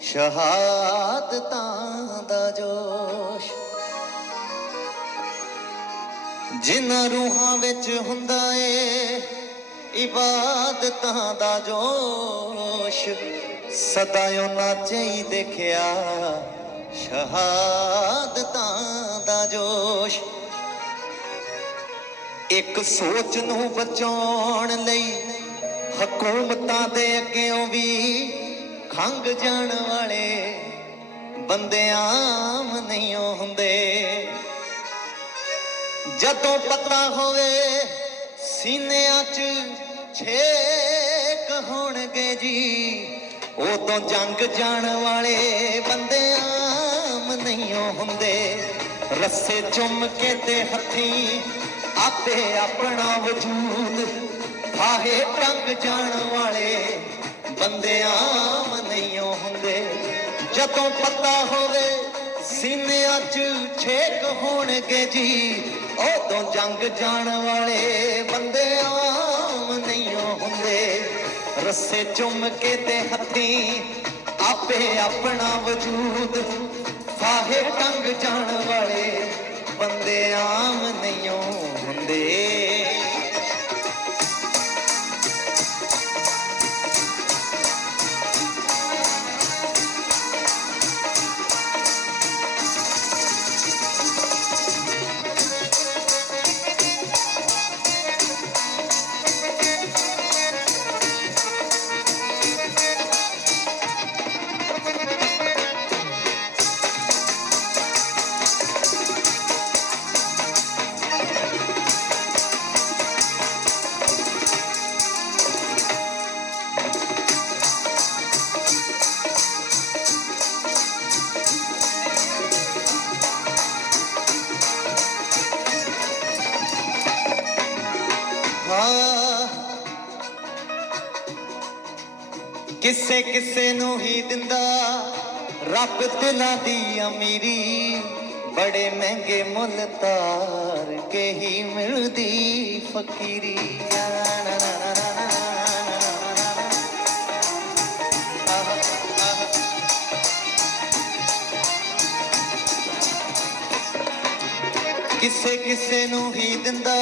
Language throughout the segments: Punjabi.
ਸ਼ਹਾਦਤਾਂ ਦਾ ਜੋਸ਼। ਜਿਨ੍ਹਾਂ ਰੂਹਾਂ ਵਿੱਚ ਹੁੰਦਾ ਏ, ਇਬਾਦਤਾਂ ਦਾ ਜੋਸ਼। ਸਦਾ ਉਹਨਾਂ 'ਚ ਹੀ ਦੇਖਿਆ, ਸ਼ਹਾਦਤਾਂ ਦਾ ਜੋਸ਼। ਇੱਕ ਸੋਚ ਨੂੰ ਬਚਾਉਣ ਲਈ ਹਕੂਮਤਾਂ ਦੇ ਅੱਗੇੋਂ ਵੀ ਖੰਗ ਜਾਣ ਵਾਲੇ ਬੰਦੇ ਆਮ ਨਹੀਂ ਹੁੰਦੇ। ਜਦੋਂ ਪਤਾ ਹੋਵੇ ਸੀਨਿਆਂ 'ਚ ਛੇਕ ਹੋਣਗੇ ਜੀ, ਉਦੋਂ ਜੰਗ ਜਾਣ ਵਾਲੇ ਬੰਦੇ ਆਮ ਨਹੀਂ ਹੁੰਦੇ। ਰੱਸੇ ਚੁੰਮ ਕੇ ਤੇ ਹੱਥੀ ਆਪੇ ਆਪਣਾ ਵਜੂਦ, ਫਾਹੇ ਟੰਗ ਜਾਣ ਵਾਲੇ ਬੰਦਿਆਂ ਜਦੋਂ ਪਤਾ ਹੋਵੇ ਸੀਨਿਆਂ 'ਚ ਛੇਕ ਹੋਣਗੇ ਜੀ, ਉਦੋਂ ਜੰਗ ਜਾਣ ਵਾਲੇ ਬੰਦੇ ਆਮ ਨਹੀਂ ਹੁੰਦੇ। ਰੱਸੇ ਚੁੰਮ ਕੇ ਤੇ ਹੱਥੀਂ ਆਪੇ ਆਪਣਾ ਵਜੂਦ, ਫਾਹੇ ਟੰਗ ਜਾਣ ਵਾਲੇ ਬੰਦੇ ਆਮ ਨਹੀਂ ਹੁੰਦੇ। ਕਿਸੇ ਕਿਸੇ ਨੂੰ ਹੀ ਦਿੰਦਾ। ਰੱਬ ਦਿਲਾਂ ਦੀ ਅਮੀਰੀ, ਬੜੇ ਮਹਿੰਗੇ ਮੁੱਲ ਤਾਰ ਕੇ ਹੀ ਮਿਲਦੀ ਫਕੀਰੀ। ਕਿਸੇ ਕਿਸੇ ਨੂੰ ਹੀ ਦਿੰਦਾ।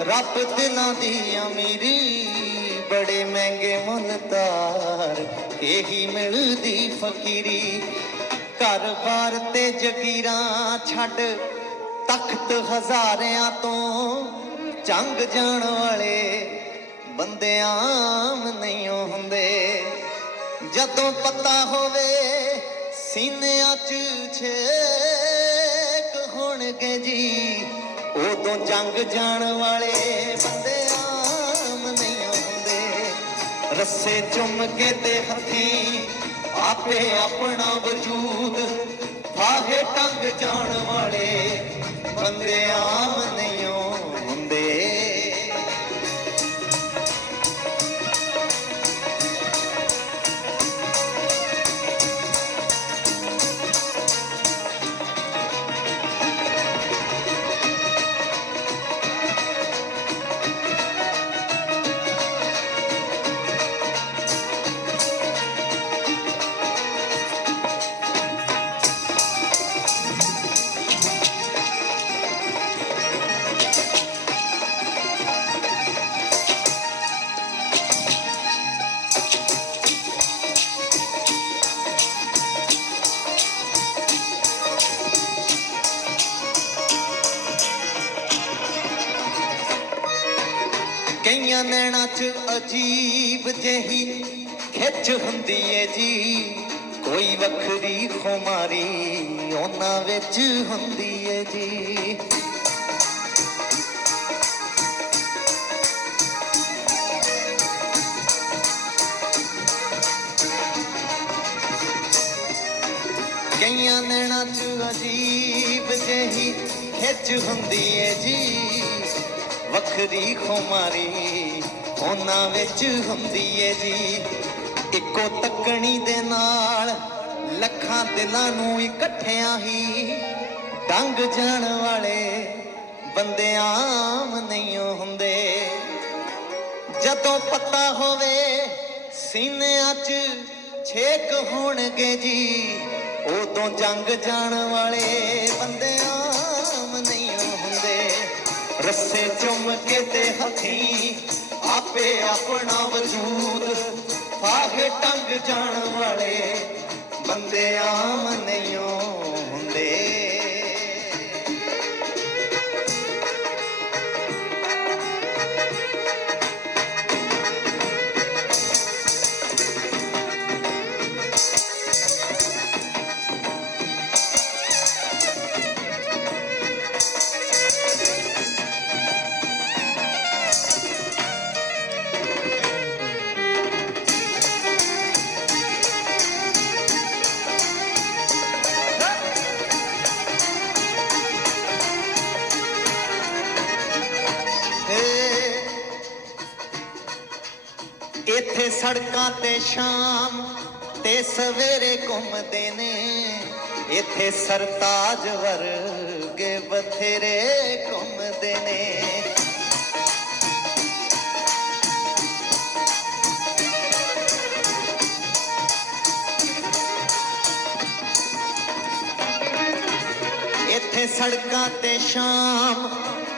ਰੱਬ ਦਿਲਾਂ ਦੀ ਅਮੀਰੀ ਬੜੇ ਮਹਿੰਗੇ ਮੁੱਲ ਤਾਰ ਇਹੀ ਮਿਲਦੀ ਫਕੀਰੀ। ਘਰ-ਬਾਰ ਤੇ ਜ਼ਗੀਰਾਂ ਛੱਡ, ਤਖਤ ਹਜ਼ਾਰਿਆਂ ਤੋਂ ਚੰਗ ਜਾਣ ਵਾਲੇ ਬੰਦੇ ਆਮ ਨਹੀਂ ਹੁੰਦੇ। ਜਦੋਂ ਪਤਾ ਹੋਵੇ ਸੀਨਿਆਂ 'ਚ ਛੇਕ ਹੋਣਗੇ ਜੀ, ਉਦੋਂ ਜੰਗ ਜਾਣ ਵਾਲੇ ਬੰਦੇ ਰੱਸੇ ਚੁੰਮ ਕੇ ਤੇ ਹੱਥੀਂ, ਆਪੇ ਆਪਣਾ ਵਜੂਦ, ਫਾਹੇ ਟੰਗ ਜਾਣ ਵਾਲੇ ਬੰਦੇ ਆਮ ਨਹੀਂ ਅਜੀਬ ਜਿਹੀ ਖਿੱਚ ਹੁੰਦੀ ਏ ਜੀ। ਕੋਈ ਵੱਖਰੀ ਖੁਮਾਰੀ ਉਹਨਾਂ ਵਿੱਚ ਹੁੰਦੀ ਏ ਜੀ। ਕਈਆਂ ਨੈਣਾਂ 'ਚ ਅਜੀਬ ਜਿਹੀ ਖਿੱਚ ਹੁੰਦੀ ਏ ਜੀ। ਵੱਖਰੀ ਖੁਮਾਰੀ ਉਹਨਾਂ ਵਿੱਚ ਹੁੰਦੀ ਏ ਜੀ। ਇੱਕੋ ਤੱਕਣੀ ਦੇ ਨਾਲ ਲੱਖਾਂ ਦਿਲਾਂ ਨੂੰ ਇਕੱਠਿਆਂ ਹੀ ਡੰਗ ਜਾਣ ਵਾਲੇ ਬੰਦੇ ਆਮ ਨਹੀਂ ਹੁੰਦੇ। ਜਦੋਂ ਪਤਾ ਹੋਵੇ ਸੀਨਿਆਂ 'ਚ ਛੇਕ ਹੋਣਗੇ ਜੀ, ਉਦੋਂ ਜੰਗ ਜਾਣ ਵਾਲੇ ਬੰਦੇ ਆਮ ਨਹੀਂ ਹੁੰਦੇ। ਰੱਸੇ ਚੁੰਮ ਕੇ ਤੇ ਹੱਥੀ ਆਪੇ ਆਪਣਾ ਵਜੂਦ ਫਾਹੇ ਟੰਗ ਜਾਣ ਵਾਲੇ ਬੰਦੇ ਆਮ ਨਹੀਂ ਸੜਕਾਂ ਤੇ ਸ਼ਾਮ ਤੇ ਸਵੇਰੇ ਘੁੰਮਦੇ ਨੇ। ਇੱਥੇ ਸਰਤਾਜ ਵਰਗੇ ਬਥੇਰੇ ਘੁੰਮਦੇ ਨੇ। ਇੱਥੇ ਸੜਕਾਂ ਤੇ ਸ਼ਾਮ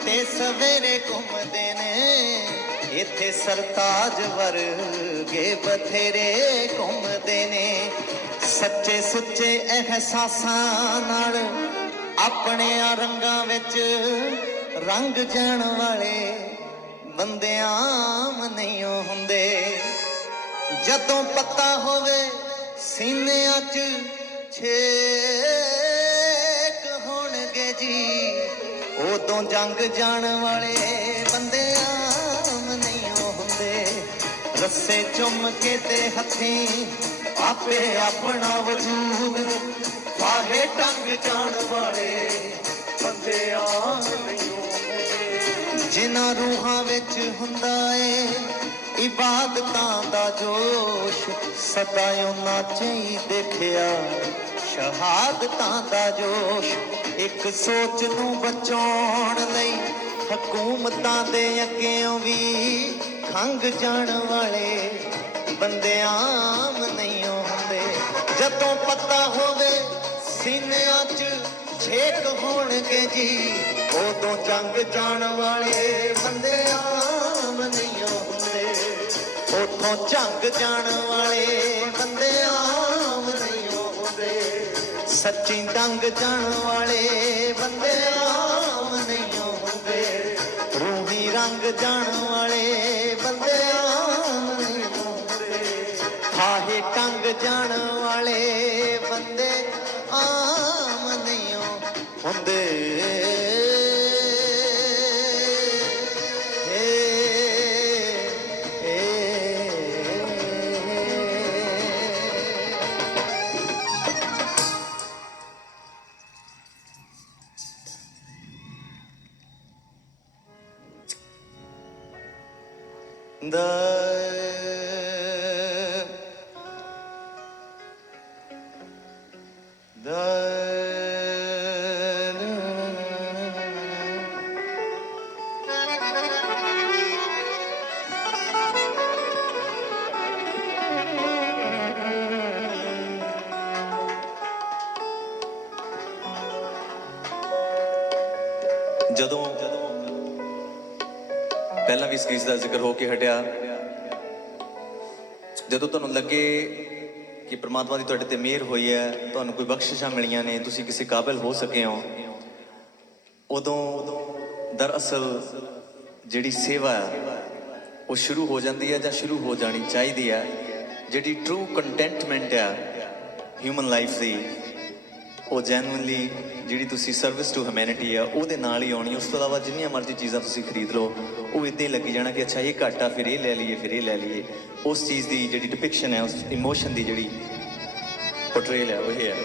ਤੇ ਸਵੇਰੇ ਘੁੰਮਦੇ ਨੇ। ਇੱਥੇ ਸਰਤਾਜ ਵਰਗੇ ਬਥੇਰੇ ਘੁੰਮਦੇ ਨੇ। ਸੱਚੇ ਸੁੱਚੇ ਅਹਿਸਾਸਾਂ ਨਾਲ ਆਪਣੇ ਰੰਗਾਂ ਵਿੱਚ ਰੰਗ ਜਾਣ ਵਾਲੇ ਬੰਦੇ ਆਮ ਨਹੀਂ ਹੁੰਦੇ। ਜਦੋਂ ਪਤਾ ਹੋਵੇ ਸੀਨਿਆਂ 'ਚ ਛੇਕ ਹੋਣਗੇ ਜੀ, ਉਦੋਂ ਜੰਗ ਜਾਣ ਵਾਲੇ ਬੰਦੇ ਰੱਸੇ ਚੁੰਮ ਕੇ ਤੇ ਹੱਥੀ ਆਪੇ ਆਪਣਾ ਵਜੂਦ, ਫਾਹੇ ਟੰਗ ਜਾਣ ਵਾਲੇ ਬੰਦੇ ਆਮ ਜਿਨ੍ਹਾਂ ਰੂਹਾਂ ਵਿੱਚ ਹੁੰਦਾ ਏ ਇਬਾਦਤਾਂ ਦਾ ਜੋਸ਼ ਸਦਾ ਉਹਨਾਂ 'ਚ ਹੀ ਦੇਖਿਆ। ਸ਼ਹਾਦਤਾਂ ਦਾ ਜੋਸ਼, ਇੱਕ ਸੋਚ ਨੂੰ ਬਚਾਉਣ ਲਈ ਹਕੂਮਤਾਂ ਦੇ ਅੱਗੇੋਂ ਵੀ ਖੰਗ ਜਾਣ ਵਾਲੇ ਬੰਦੇ ਆਮ ਨਹੀਂ ਹੁੰਦੇ। ਜਦੋਂ ਪਤਾ ਹੋਵੇ ਸੀਨਿਆਂ 'ਚ ਛੇਕ ਹੋਣਗੇ ਜੀ, ਉਦੋਂ ਜੰਗ ਜਾਣ ਵਾਲੇ ਬੰਦੇ ਆਮ ਨਹੀਂ ਹੁੰਦੇ। ਉਥੋਂ ਜੰਗ ਜਾਣ ਵਾਲੇ ਬੰਦੇ ਆਮ ਨਹੀਂ ਹੁੰਦੇ। ਸੱਚੀ ਦੰਗ ਜਾਣ ਵਾਲੇ ਬੰਦੇ ਆਮ ਰੂਹੀ ਜਾਣ ਵਾਲੇ ਬੰਦੇ ਨਹੀਂ ਹੁੰਦੇ ਖਾਹੇ ਟੰਗ ਜਾਣ ਜਦੋਂ ਪਹਿਲਾਂ ਵੀ ਇਸ ਚੀਜ਼ ਦਾ ਜ਼ਿਕਰ ਹੋ ਕੇ ਹਟਿਆ, ਜਦੋਂ ਤੁਹਾਨੂੰ ਲੱਗੇ ਕਿ ਪ੍ਰਮਾਤਮਾ ਦੀ ਤੁਹਾਡੇ ਤੇ ਮਿਹਰ ਹੋਈ ਹੈ, ਤੁਹਾਨੂੰ ਕੋਈ ਬਖਸ਼ਿਸ਼ਾਂ ਮਿਲੀਆਂ ਨੇ, ਤੁਸੀਂ ਕਿਸੇ ਕਾਬਿਲ ਹੋ ਸਕੇ ਹੋ, ਉਦੋਂ ਦਰਅਸਲ ਜਿਹੜੀ ਸੇਵਾ ਉਹ ਸ਼ੁਰੂ ਹੋ ਜਾਂਦੀ ਹੈ ਜਾਂ ਸ਼ੁਰੂ ਹੋ ਜਾਣੀ ਚਾਹੀਦੀ ਹੈ, ਜਿਹੜੀ ਟਰੂ ਕੰਟੈਂਟਮੈਂਟ ਹੈ ਹਿਊਮਨ ਲਾਈਫ ਦੀ ਉਹ ਜੈਨੂਇਨਲੀ ਜਿਹੜੀ ਤੁਸੀਂ ਸਰਵਿਸ ਟੂ ਹਿਊਮੈਨਿਟੀ ਆ, ਉਹਦੇ ਨਾਲ ਹੀ ਆਉਣੀ, ਉਸ ਤੋਂ ਇਲਾਵਾ ਜਿੰਨੀਆਂ ਮਰਜ਼ੀ ਚੀਜ਼ਾਂ ਤੁਸੀਂ ਖਰੀਦ ਲਓ, ਉਹ ਇਦਾਂ ਹੀ ਲੱਗੀ ਜਾਣਾ ਕਿ ਅੱਛਾ, ਇਹ ਘੱਟ ਆ ਫਿਰ ਇਹ ਲੈ ਲਈਏ, ਫਿਰ ਇਹ ਲੈ ਲਈਏ। ਉਸ ਚੀਜ਼ ਦੀ ਜਿਹੜੀ ਡਿਪਿਕਸ਼ਨ ਹੈ, ਉਸ ਇਮੋਸ਼ਨ ਦੀ ਜਿਹੜੀ ਪੋਰਟਰੇਲ ਹੈ, ਉਹ ਇਹ ਹੈ।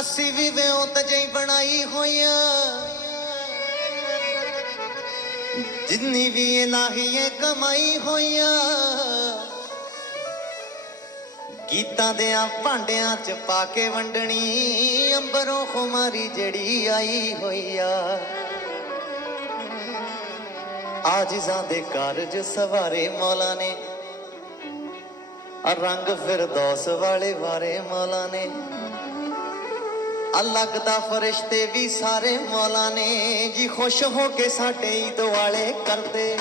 ਅਸੀਂ ਵੀ ਵਿਉਂਤ ਜਈ ਬਣਾਈ ਹੋਈਆਂ ਜਿੰਨੀ ਵੀ ਇਲਾਹੀਏ ਕਮਾਈ ਹੋਈਆਂ, ਗੀਤਾਂ ਦੇ ਆ ਭਾਂਡਿਆਂ ਚ ਪਾ ਕੇ ਵੰਡਣੀ, ਅੰਬਰੋਂ ਖੁਮਾਰੀ ਜਿਹੜੀ ਆਈ ਹੋਈ ਆ ਆਜਿਜ਼ਾਂ ਦੇ ਕਾਰਜ ਸਵਾਰੇ ਮੌਲਾ ਨੇ ਰੰਗ ਫਿਰਦੌਸ ਵਾਲੇ ਵਾਰੇ ਮੌਲਾ ਨੇ। ਅਲੱਗ ਦਾ ਫਰਿਸ਼ਤੇ ਵੀ ਸਾਰੇ ਮੌਲਾ ਨੇ ਜੀ ਖੁਸ਼ ਹੋ ਕੇ ਸਾਡੇ ਹੀ ਦੁਆਲੇ ਕਰਦੇ।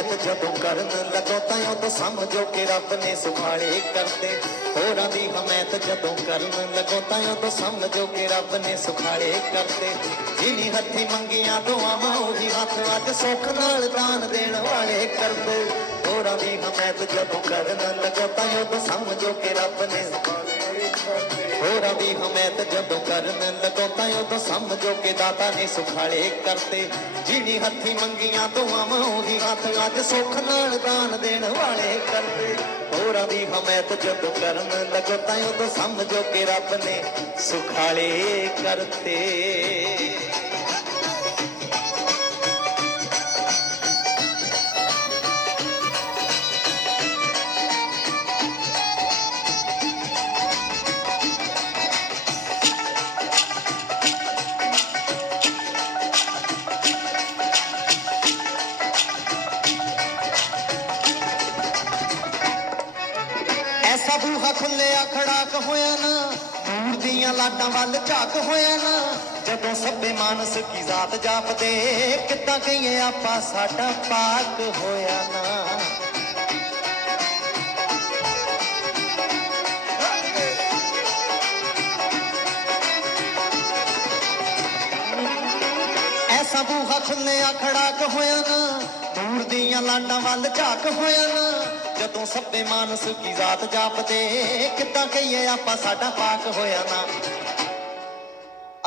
ਦੀ ਹਮਾਇਤ ਜਦੋਂ ਕਰਨ ਲੱਗੋ ਤਾਂ ਉਹ ਸਮਝੋ ਕਿ ਰੱਬ ਨੇ ਸੁਖਾਲੇ ਕਰਦੇ। ਹੋਰਾਂ ਦੀ ਹਮਾਇਤ ਜਦੋਂ ਕਰਨ ਲੱਗੋ ਤਾਂ ਉਹ ਸਮਝੋ ਕਿ ਰੱਬ ਨੇ ਸੁਖਾਲੇ ਕਰਦੇ। ਜਿਨੀ ਹੱਥੀ ਮੰਗੀਆਂ ਦੁਆਵਾਂ ਉਹੀ ਹੱਥ ਅੱਜ ਸੁੱਖ ਨਾਲ ਦਾਨ ਦੇਣ ਵਾਲੇ ਕਰਦੇ। ਹੋਰਾਂ ਦੀ ਹਮਾਇਤ ਜਦੋਂ ਕਰਨ ਲੱਗੋ ਤਾਂ ਉਹ ਸਮਝੋ ਕਿ ਰੱਬ ਨੇ ਹੋਰਾਂ ਦੀ ਹਮਾਇਤ ਜਦੋਂ ਕਰਨ ਲੱਗੋ ਤਾਂ ਉਦੋਂ ਸਮਝੋ ਕਿ ਦਾਤਾ ਨੇ ਸੁਖਾਲੇ ਕਰਤੇ। ਜਿਨੀ ਹੱਥੀ ਮੰਗੀਆਂ ਦੁਆਵਾਂ ਉਹੀ ਹੱਥ ਅੱਜ ਸੁੱਖ ਨਾਲ ਦਾਨ ਦੇਣ ਵਾਲੇ ਕਰਤੇ। ਹੋਰਾਂ ਦੀ ਹਮਾਇਤ ਜਦੋਂ ਕਰਨ ਲੱਗੋ ਤਾਂ ਉਦੋਂ ਸਮਝੋ ਕਿ ਰੱਬ ਨੇ ਸੁਖਾਲੇ ਕਰਤੇ। ਵੱਲ ਝਾਕ ਹੋਇਆ ਨਾ, ਜਦੋਂ ਸੱਬੇ ਮਾਨਸ ਕੀ ਜ਼ਾਤ ਜਾਪਦੇ, ਕਿੱਦਾਂ ਕਹੀਏ ਆਪਾਂ ਸਾਡਾ ਪਾਕ ਹੋਇਆ ਨਾ। ਐਸਾ ਬੂਹਾ ਖੁੱਲਿਆ ਖੜਾਕ ਹੋਇਆ ਨਾ, ਦੂਰ ਦੀਆਂ ਲਾਂਡਾਂ ਵੱਲ ਝਾਕ ਹੋਇਆ ਨਾ, ਜਦੋਂ ਸੱਬੇ ਮਾਨਸ ਕੀ ਜ਼ਾਤ ਜਾਪਦੇ, ਕਿੱਦਾਂ ਕਹੀਏ ਆਪਾਂ ਸਾਡਾ ਪਾਕ ਹੋਇਆ ਨਾ।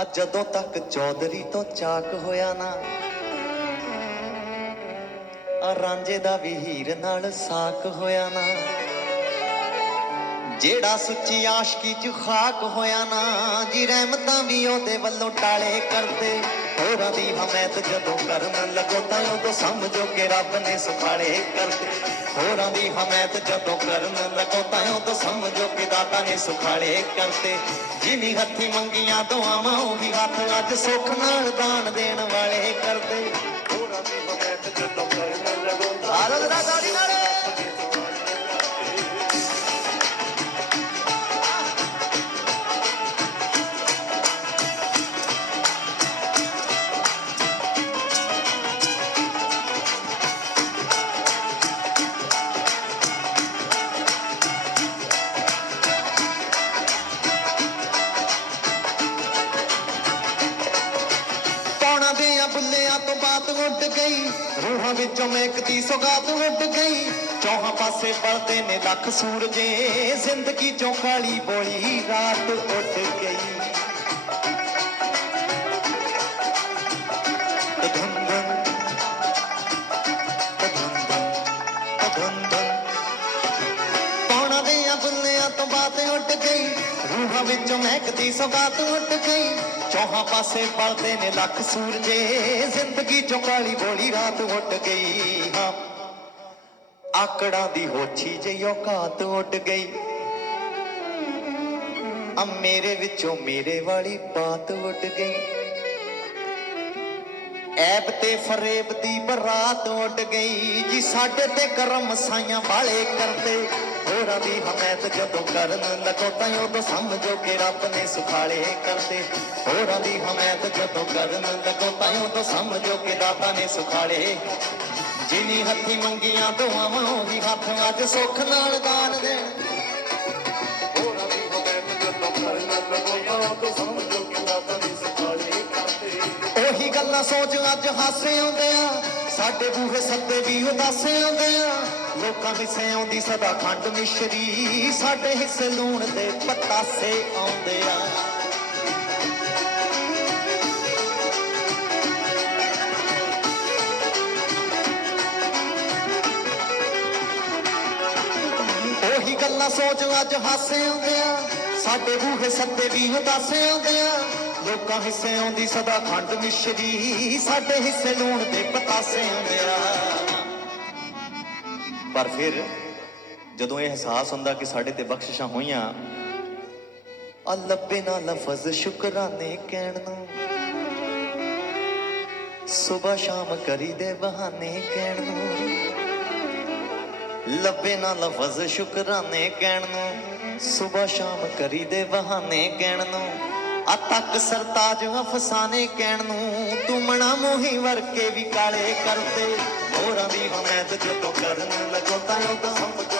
ਅੱਜ ਜਦੋਂ ਤੱਕ ਚੌਧਰੀ ਤੋਂ ਚਾਕ ਹੋਇਆ ਨਾ, ਆ ਰਾਂਝੇ ਦਾ ਵੀ ਹੀਰ ਨਾਲ ਸਾਕ ਹੋਇਆ ਨਾ, ਜਿਹੜਾ ਸੁੱਚੀ ਆਸ਼ਕੀ ਚ ਖਾਕ ਹੋਇਆ ਨਾ, ਜੀ ਰਹਿਮਤਾਂ ਵੀ ਉਹਦੇ ਵੱਲੋਂ ਟਾਲੇ ਕਰਦੇ। ਹੋਰਾਂ ਦੀ ਹਮਾਇਤ ਜਦੋਂ ਕਰਨ ਲੱਗੋ ਤਾਂ ਉਦੋਂ ਸਮਝੋ ਕਿ ਰੱਬ ਨੇ ਸੁਖਾਲੇ ਕਰਦੇ ਹੋਰਾਂ ਦੀ ਹਮਾਇਤ ਜਦੋਂ ਕਰਨ ਲੱਗੋ ਤਾਂ ਉਦੋਂ ਸਮਝੋ ਕਿ ਦਾਤਾ ਨੇ ਸੁਖਾਲੇ ਕਰਦੇ ਜਿਨੀ ਹੱਥੀ ਮੰਗੀਆਂ ਦੁਆਵਾਂ, ਉਹੀ ਹੱਥ ਅੱਜ ਸੁੱਖ ਨਾਲ ਦਾਨ ਦੇਣ ਵਾਲੇ ਕਰਦੇ। ਹੋਰਾਂ ਦੀ ਹਮਾਇਤ ਜਦੋਂ ਕਰਨ ਲੱਗੋ ਤਾਂ ਆਰਜ਼ ਦਾ ਦਾੜੀ ਤੋਂ ਬਾਤ ਉੱਡ ਗਈ। ਰੂਹਾਂ ਵਿੱਚੋਂ ਮਹਿਕਦੀ ਸੁਗਾਤ ਉੱਡ ਗਈ। ਚੌਹਾਂ ਪਾਸੇ ਪੜਦੇ ਨੇ ਲੱਖ ਸੂਰਜੇ। ਜ਼ਿੰਦਗੀ ਚੋਂ ਕਾਲੀ ਬੋਲੀ ਰਾਤ ਉੱਡ ਗਈ। ਰੂਹਾਂ ਮਹਿਕਦੀ ਸੌਗਾਤ ਉੱਡ ਗਈ। ਚੌਹਾਂ ਪਾਸੇ ਪਲਦੇ ਨੇ ਲੱਖ ਸੂਰਜੇ। ਜ਼ਿੰਦਗੀ ਚੋਂ ਕਾਲੀ ਬੋਲੀ ਰਾਤ ਉੱਡ ਗਈ। ਹਾਂ, ਆਕੜਾਂ ਦੀ ਹੋਛੀ ਜਿਹੀ ਔਕਾਤ ਉੱਡ ਗਈ। ਆ ਮੇਰੇ ਵਿੱਚੋਂ ਮੇਰੇ ਵਾਲੀ ਬਾਤ ਉੱਡ ਗਈ। ਐਬ ਤੇ ਫਰੇਬ ਦੀ ਬਰਾਤ ਉੱਡ ਗਈ। ਜੀ ਸਾਡੇ ਤੇ ਕਰਮ ਸਾਈਆਂ ਵਾਲੇ ਕਰਦੇ। ਹੋਰਾਂ ਦੀ ਹਮਾਇਤ ਜਦੋਂ ਕਰਨ ਲੱਗੋ ਤਾਂ ਉਦੋਂ ਸਮਝੋ ਕਿ ਰੱਬ ਨੇ ਸੁਖਾਲੇ ਕਰਦੇ ਹੋਰਾਂ ਦੀ ਹਮਾਇਤ ਜਦੋਂ ਕਰਨ ਲੱਗੋ ਤਾਂ ਉਦੋਂ ਸਮਝੋ ਕਿ ਦਾਤਾ ਨੇ ਸੁਖਾਲੇ। ਜਿਨੀ ਹੱਥੀ ਮੰਗੀਆਂ ਦੁਆਵਾਂ, ਉਹੀ ਹੱਥ ਅੱਜ ਸੁੱਖ ਨਾਲ ਦਾਨ ਦੇਣ। ਹੋਰਾਂ ਦੀ ਹਮਾਇਤ ਜਦੋਂ ਕਰਨ ਲੱਗੋ ਤਾਂ ਉਦੋਂ ਸਮਝੋ ਕਿ ਦਾਤਾ ਨੇ ਸੁਖਾਲੇ ਕਰਦੇ ਉਹੀ ਗੱਲਾਂ ਸੋਚ ਅੱਜ ਹਾਸੇ ਆਉਂਦੇ ਆ ਸਾਡੇ ਬੂਹੇ ਸੱਦੇ ਵੀ ਉਦਾਸੇ ਆਉਂਦੇ ਆ। ਲੋਕਾਂ ਹਿੱਸੇ ਆਉਂਦੀ ਸਦਾ ਖੰਡ ਮਿਸ਼ਰੀ। ਸਾਡੇ ਹਿੱਸੇ ਲੂਣ ਦੇ ਪਤਾਸੇ ਆਉਂਦੇ ਆ। ਉਹੀ ਗੱਲਾਂ ਸੋਚ ਅੱਜ ਹਾਸੇ ਆਉਂਦੇ ਆ। ਸਾਡੇ ਬੂਹੇ ਸੱਤੇ ਵੀ ਉਦਾਸੇ ਆਉਂਦੇ ਆ। ਲੋਕਾਂ ਹਿੱਸੇ ਆਉਂਦੀ, ਸਦਾ ਖੰਡ ਮਿਸ਼ਰੀ। ਸਾਡੇ ਹਿੱਸੇ ਲੂਣ ਦੇ ਪਤਾਸੇ ਆਉਂਦੇ ਆ। ਪਰ ਫਿਰ ਜਦੋਂ ਇਹ ਅਹਿਸਾਸ ਹੁੰਦਾ ਕਿ ਸਾਡੇ ਤੇ ਬਖਸ਼ਿਸ਼ਾਂ ਹੋਈਆਂ, ਆ ਲੱਭੇ ਨਾ ਲਫ਼ਜ਼, ਸ਼ੁਕਰਾਨੇ ਕਹਿਣ ਨੂੰ। ਸਵੇਰ ਸ਼ਾਮ ਕਰੀ ਦੇ ਬਹਾਨੇ ਕਹਿਣ ਨੂੰ। ਲੱਭੇ ਨਾ ਲਫ਼ਜ਼, ਸ਼ੁਕਰਾਨੇ ਕਹਿਣ ਨੂੰ। ਸਵੇਰ ਸ਼ਾਮ ਕਰੀ ਦੇ ਬਹਾਨੇ ਕਹਿਣ ਨੂੰ। ਆ ਤੱਕ ਸਰਤਾਜ ਅਫਸਾਨੇ ਕਹਿਣ ਨੂੰ, ਤੂੰ ਮਣਾ ਮੋਹੀ ਵਰਕੇ ਵੀ ਕਾਲੇ ਕਰਦੇ ਹੋਰਾਂ ਦੀ ਹਮੈਤ ਜਦੋਂ ਕਰਨ ਲੱਗੋ ਤਾਂ ਉਦੋਂ